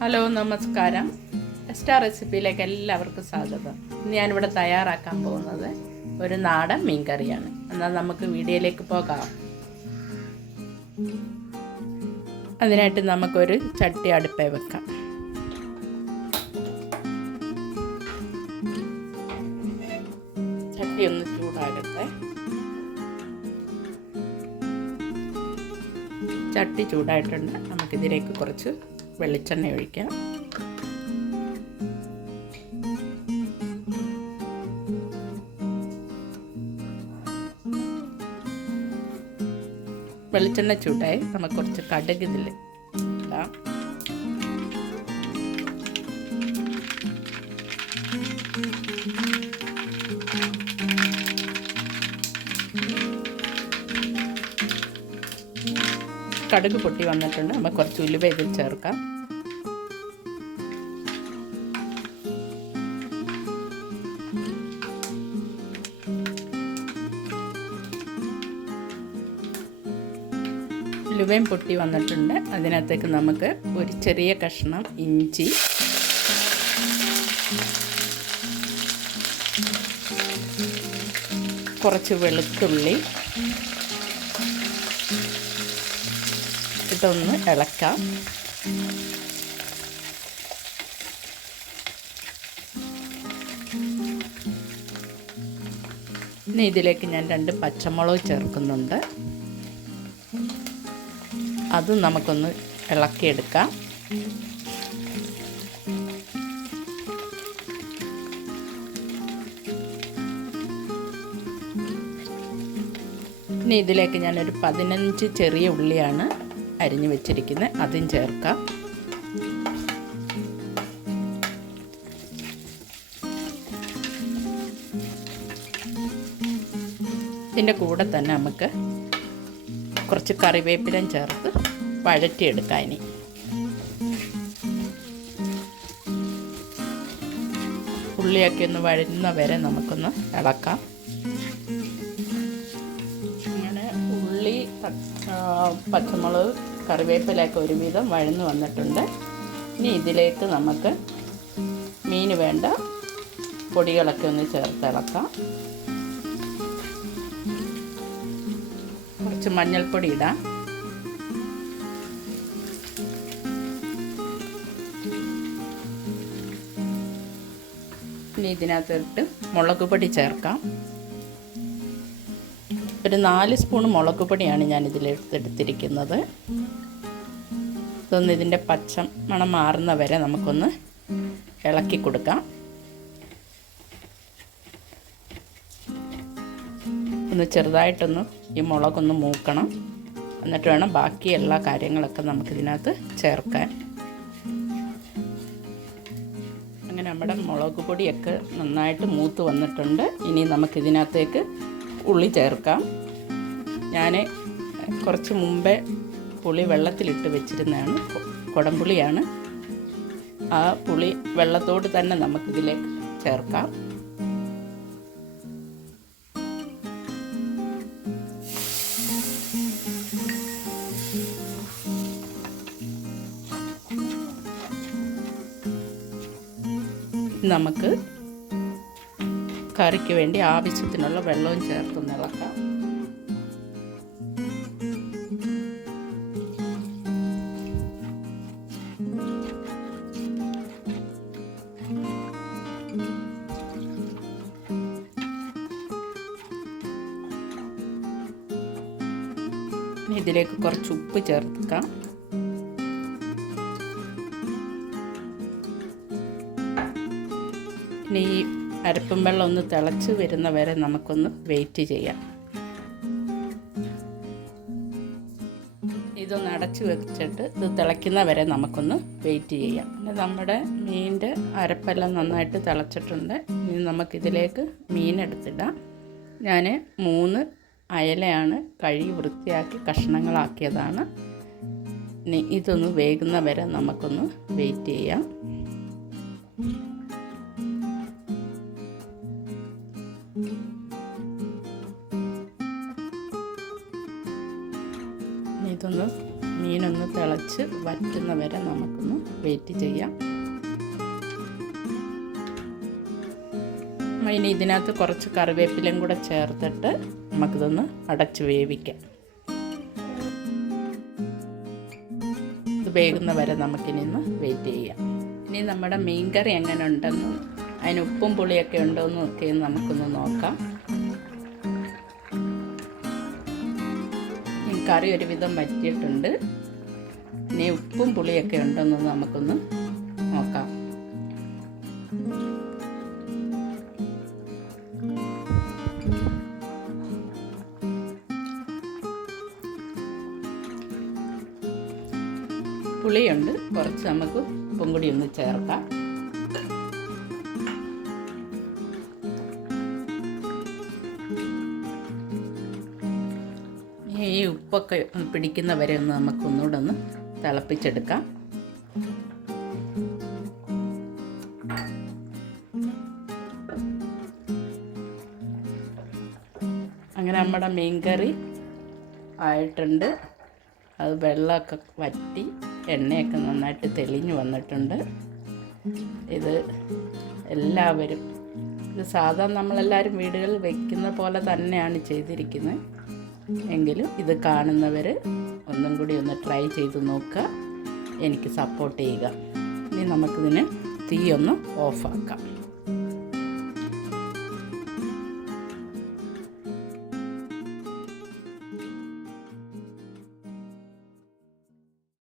Hello നമസ്കാരം. Star റെസിപ്പിയിലേക്ക് എല്ലാവർക്കും സ്വാഗതം. ഇന്ന് ഞാനിവിടെ തയ്യാറാക്കാൻ പോകുന്നത് ഒരു നാടൻ മീൻകറിയാണ്. എന്നാൽ നമുക്ക് വീഡിയോയിലേക്ക് പോകാം. അതിനായിട്ട് നമുക്കൊരു ചട്ടി അടുപ്പേ വെക്കാം. ചട്ടി ഒന്ന് ചൂടാകട്ടെ. ചട്ടി ചൂടായിട്ടുണ്ട്. നമുക്കിതിലേക്ക് കുറച്ച് വെളിച്ചെണ്ണ ഒഴിക്കാം. വെളിച്ചെണ്ണ ചൂടായി നമുക്ക് കുറച്ച് കടുക് ഇതിൽ ഇടാം. കടുക് പൊട്ടി വന്നിട്ടുണ്ട്. നമുക്ക് കുറച്ച് ഉലുവ ഇതിൽ ചേർക്കാം. ഉലുവയും പൊട്ടി വന്നിട്ടുണ്ട്. അതിനകത്തേക്ക് നമുക്ക് ഒരു ചെറിയ കഷ്ണം ഇഞ്ചി, കുറച്ച് വെളുത്തുള്ളി ഇതൊന്ന് ഇളക്കാം. ഇനി ഇതിലേക്ക് ഞാൻ 2 പച്ചമുളക് ചേർക്കുന്നുണ്ട്. അതും നമുക്കൊന്ന് ഇളക്കിയെടുക്കാം. ഇനി ഇതിലേക്ക് ഞാനൊരു 15 ചെറിയ ഉള്ളിയാണ് അരിഞ്ഞു വെച്ചിരിക്കുന്നത്. അതും ചേർക്കാം. ഇതിൻ്റെ കൂടെ തന്നെ നമുക്ക് കുറച്ച് കറിവേപ്പിലയും ചേർത്ത് വഴറ്റിയെടുക്കാം. ഇനി ഉള്ളിയൊക്കെ ഒന്ന് വഴന്ന വരെ നമുക്കൊന്ന് ഇളക്കാം. അങ്ങനെ ഉള്ളി, പച്ചമുളക്, കറിവേപ്പിലയൊക്കെ ഒരുവിധം വഴന്ന് വന്നിട്ടുണ്ട്. ഇനി ഇതിലേക്ക് നമുക്ക് മീന് വേണ്ട പൊടികളൊക്കെ ഒന്ന് ചേർത്ത് ഇളക്കാം. കുറച്ച് മഞ്ഞൾപ്പൊടി ഇടാം. ഇനി ഇതിനകത്തിട്ട് മുളക് പൊടി ചേർക്കാം. ഒരു 4 സ്പൂൺ മുളക് പൊടിയാണ് ഞാൻ ഇതിലെടുത്തിരിക്കുന്നത്. ഇതൊന്ന് ഇതിൻ്റെ പച്ച മണം മാറുന്ന വരെ നമുക്കൊന്ന് ഇളക്കി കൊടുക്കാം. ഒന്ന് ചെറുതായിട്ടൊന്ന് ഈ മുളകൊന്ന് മൂക്കണം. എന്നിട്ട് വേണം ബാക്കി എല്ലാ കാര്യങ്ങളൊക്കെ നമുക്കിതിനകത്ത് ചേർക്കാൻ. അങ്ങനെ നമ്മുടെ മുളക് പൊടിയൊക്കെ നന്നായിട്ട് മൂത്ത് വന്നിട്ടുണ്ട്. ഇനി നമുക്കിതിനകത്തേക്ക് ഉള്ളി ചേർക്കാം. ഞാൻ കുറച്ച് മുമ്പേ പുളി വെള്ളത്തിലിട്ട് വെച്ചിരുന്നതാണ്. കുടംപുളിയാണ്. ആ പുളി വെള്ളത്തോട് തന്നെ നമുക്കിതിലേക്ക് ചേർക്കാം. നമുക്ക് കറിക്ക് വേണ്ടി ആവശ്യത്തിനുള്ള വെള്ളവും ചേർത്തൊന്ന് ഇളക്കാം. ഇതിലേക്ക് കുറച്ച് ഉപ്പ് ചേർക്കാം. ഇനി ഈ അരപ്പും വെള്ളം ഒന്ന് തിളച്ച് വരുന്ന വരെ നമുക്കൊന്ന് വെയിറ്റ് ചെയ്യാം. ഇതൊന്ന് അടച്ച് വെച്ചിട്ട് ഇത് തിളയ്ക്കുന്ന വരെ നമുക്കൊന്ന് വെയിറ്റ് ചെയ്യാം. പിന്നെ നമ്മുടെ മീനിൻ്റെ അരപ്പെല്ലാം നന്നായിട്ട് തിളച്ചിട്ടുണ്ട്. ഇനി നമുക്കിതിലേക്ക് മീനെടുത്തിടാം. ഞാൻ 3 അയലയാണ് കഴുകി വൃത്തിയാക്കി കഷ്ണങ്ങളാക്കിയതാണ്. ഇനി ഇതൊന്ന് വേകുന്ന വരെ നമുക്കൊന്ന് വെയിറ്റ് ചെയ്യാം. ഇതൊന്ന് മീനൊന്ന് തിളച്ച് വറ്റുന്ന വരെ നമുക്കൊന്ന് വെയിറ്റ് ചെയ്യാം. ഇനി ഇതിനകത്ത് കുറച്ച് കറിവേപ്പിലയും കൂടെ ചേർത്തിട്ട് നമുക്കിതൊന്ന് അടച്ച് വേവിക്കാം. ഇത് വേകുന്ന വരെ നമുക്കിനി ഒന്ന് വെയിറ്റ് ചെയ്യാം. ഇനി നമ്മുടെ മീൻ കറി എങ്ങനെ ഉണ്ടെന്നും അതിന് ഉപ്പും പുളിയൊക്കെ ഉണ്ടോയെന്നും ഒക്കെ നമുക്കൊന്ന് നോക്കാം. ഈ കറി ഒരുവിധം വറ്റിയിട്ടുണ്ട്. ഇനി ഉപ്പും പുളിയൊക്കെ ഉണ്ടോയെന്ന് നമുക്കൊന്ന് നോക്കാം. പുളിയുണ്ട്, കുറച്ച് നമുക്ക് ഉപ്പും കൂടി ഒന്ന് ചേർക്കാം. ഈ ഉപ്പൊക്കെ പിടിക്കുന്ന വരെ ഒന്ന് നമുക്കൊന്നുകൂടെ ഒന്ന് തിളപ്പിച്ചെടുക്കാം. അങ്ങനെ നമ്മുടെ മീൻകറി ആയിട്ടുണ്ട്. അത് വെള്ളമൊക്കെ വറ്റി എണ്ണയൊക്കെ നന്നായിട്ട് തെളിഞ്ഞു വന്നിട്ടുണ്ട്. ഇത് എല്ലാവരും ഇത് സാധാരണ നമ്മളെല്ലാവരും വീടുകളിൽ വയ്ക്കുന്ന പോലെ തന്നെയാണ് ചെയ്തിരിക്കുന്നത്. എങ്കിലും ഇത് കാണുന്നവർ ഒന്നും കൂടി ഒന്ന് ട്രൈ ചെയ്ത് നോക്കുക, എനിക്ക് സപ്പോർട്ട് ചെയ്യുക. ഇനി നമുക്കിതിന് തീ ഒന്ന് ഓഫാക്കാം.